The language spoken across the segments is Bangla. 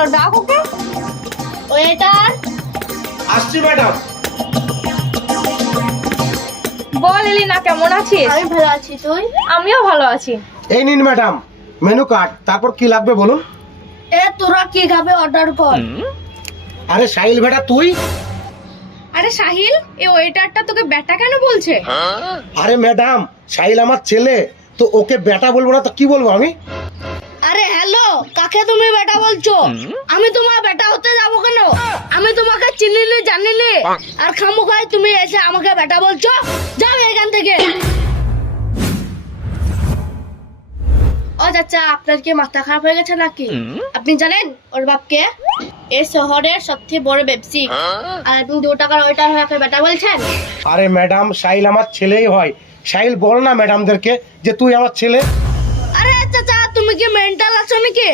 গেল ডাক ওকে? ওয়েটার। আসছি ম্যাডাম। বল এলিনা কেমন আছিস? আমি ভালো আছি তুই? আমিও ভালো আছি। এই নিন ম্যাডাম মেনু কার্ড তারপর কি লাগবে বলুন? এ তোরা কি খাবে অর্ডার কর? আরে সাহিল বেটা তুই? আরে সাহিল এই ওয়েটারটা তোকে ব্যাটা কেন বলছে? আরে ম্যাডাম সাহিল আমার ছেলে তো ওকে বেটা বলব না তো কি বলব আমি? কাকে তুমি বেটা বলছো? আমি তোমার বেটা হতে যাব কেন? আমি তোমাকে চিনিনি জানিনি। আর খামুখাই তুমি এসে আমাকে বেটা বলছো? যাও এখান থেকে। ও চাচা আপনার কি মাথা খারাপ হয়ে গেছে নাকি? আপনি জানেন ওর বাপকে? এই শহরের সবচেয়ে বড় ব্যবসায়িক আর আপনি দু টাকার ওইটার হয়ে বেটা বলছেন? আরে ম্যাডাম সাহিল আমার ছেলেই হয়। সাহিল বল না ম্যাডামদেরকে যে তুই আমার ছেলে। আরে চাচা তুমি কি মেন্টাল আছো নাকি?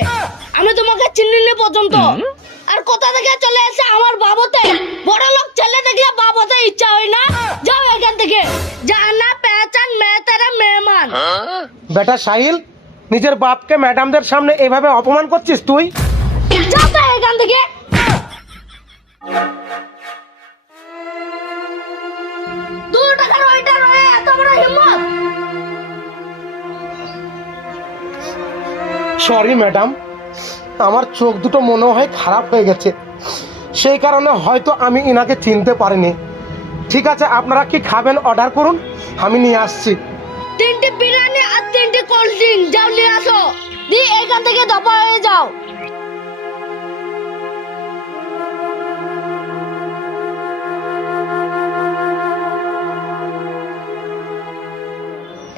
আমি তোমাকে চিনিনি পর্যন্ত। আর কোথা থেকে চলে এসে আমার বাবতে? বড় লোক ছেলে দেখলে বাবতে ইচ্ছা হয় না? যাও এখান থেকে। জানা পেহচান মে তেরা মেহমান। বেটা সাহিল নিজের বাপকে ম্যাডামদের সামনে এভাবে অপমান করছিস তুই? যাও তো এখান থেকে। দু টাকার ওইটা রয়ে এত বড় হিম্মত? সরি ম্যাডাম আমার চোখ দুটো মনে হয় খারাপ হয়ে গেছে। সেই কারণে হয়তো আমি ইনাকে চিনতে পারিনি। ঠিক আছে, আপনারা কি খাবেন অর্ডার করুন, আমি নিয়ে আসছি। তিনটে বিরিয়ানি আর তিনটে কোল্ড ড্রিঙ্ক, যাও নিয়ে আসো। দিয়ে এখান থেকে দফা হয়ে যাও।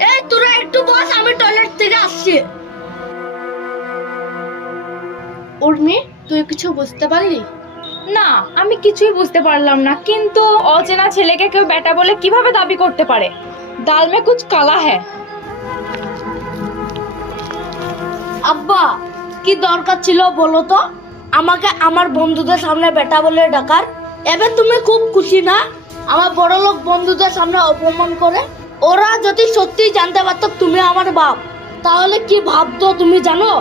এই তোরা একটু বস, আমি টয়লেট থেকে আসছি। উর্মি তুই কিছু বুঝতে পারলি? না আমি কিছুই বুঝতে পারলাম না কিন্তু অচেনা ছেলেকে কেউ ব্যাটা বলে কীভাবে দাবি করতে পারে? দাল মে কুছ কালা হ্যায়। আব্বা কি দরকার ছিল বলো তো? আমাকে আমার বন্ধুদের সামনে বেটা বলে ডাকার। এবার তুমি খুব খুশি না? আমার বড় লোক বন্ধুদের সামনে অপমান করে। ওরা যদি সত্যি জানতে পারতো তুমি আমার বাপ তাহলে কি ভাবতো তুমি জানো?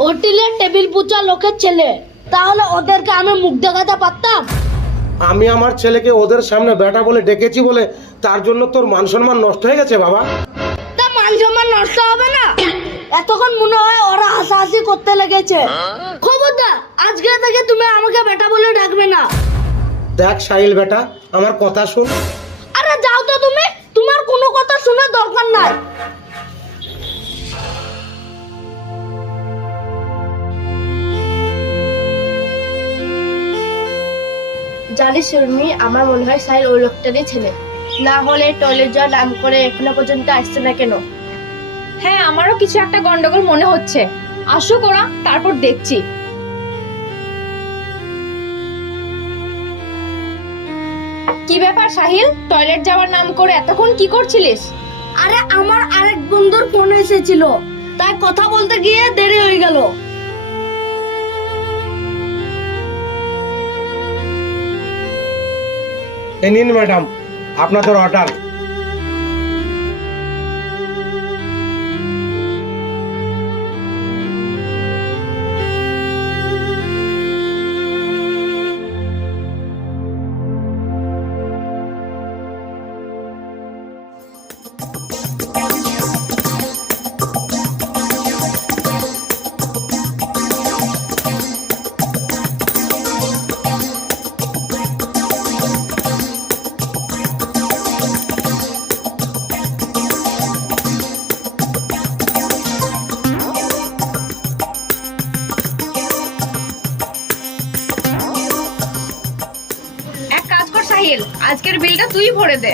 হোটেলের টেবিল পূজা লোকের ছেলে। তাহলে ওদেরকে আমি মুখ দেখাতে পারতাম? আমি আমার ছেলেকে ওদের সামনে বেটা বলে ডেকেছি বলে তার জন্য তোর মান সম্মান নষ্ট হয়ে গেছে বাবা। তা মান সম্মান নষ্ট হবে না? এতক্ষণ মনে হয় ওরা হাসাহাসি করতে লেগেছে। খবরদার আজকে থেকে তুমি আমাকে বেটা বলে ডাকবে না। দেখ সাহিল বেটা আমার কথা শুন। আরে যাও তো তুমি। তোমার কোনো কথা শোনার দরকার নাই। জানিস উর্মি আমার মনে হয় সাইল ওই লোকটারই ছেলে। না হলে টয়লেট যাওয়ার নাম করে এখনও পর্যন্ত আসছে না কেন? হ্যাঁ আমারও কিছু একটা গন্ডগোল মনে হচ্ছে। আসুক ওরা তারপর দেখছি। কি ব্যাপার সাহিল? টয়লেট যাওয়ার নাম করে এতক্ষণ কি করছিলিস? আরে আমার আরেক বন্ধুর ফোন এসেছিল। তাই কথা বলতে গিয়ে দেরি হয়ে গেল। এ নিন ম্যাডাম আপনাদের অর্ডার সাহিল আজকের বিলটা তুই ভরে দে।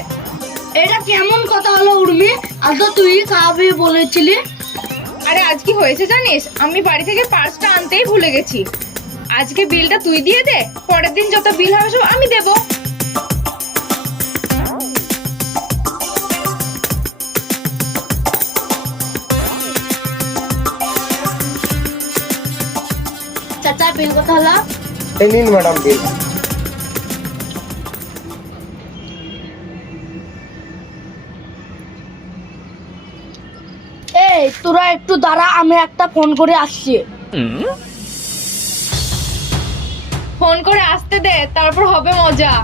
এটা কেমন কথা হলো উর্মি? আজ তো তুই খাবি বলেছিলি। আরে আজ কি হয়েছে জানিস? আমি বাড়ি থেকে পার্সটা আনতেই ভুলে গেছি। আজকে বিলটা তুই দিয়ে দে পরের দিন যত বিল হবে সব আমি দেবো। চাচা বিল কথা হলো? এই নিন ম্যাডাম বিল। এই তোরা একটু দাঁড়া আমি একটা ফোন করে আসছি। ফোন করে আসতে দে তারপর হবে মজা।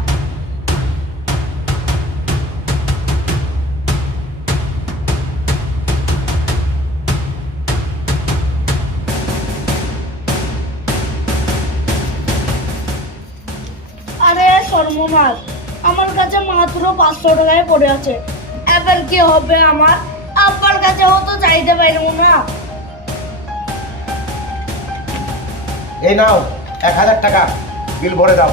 আরে সর্বনাশ। আমার কাছে মাত্র পাঁচশো টাকায় পড়ে আছে। এখন কি হবে আমার? আব্বার কাছে হতো চাইতে পারব না এই নাও এক হাজার টাকা। বিল ভরে দাও।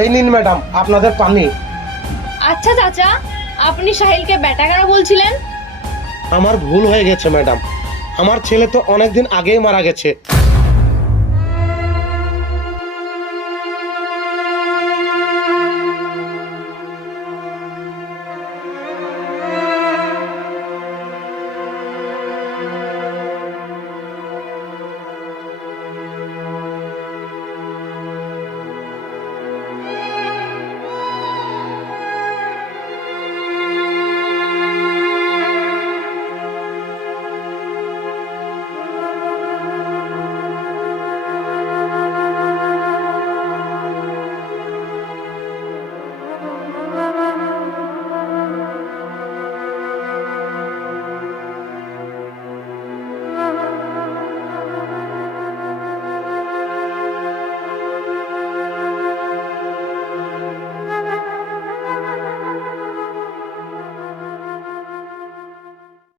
এই নিন ম্যাডাম আপনাদের পানি। আচ্ছা চাচা আপনি সাহিলকে বেটা কেন বলছিলেন? আমার ভুল হয়ে গেছে ম্যাডাম। আমার ছেলে তো অনেকদিন আগেই মারা গেছে।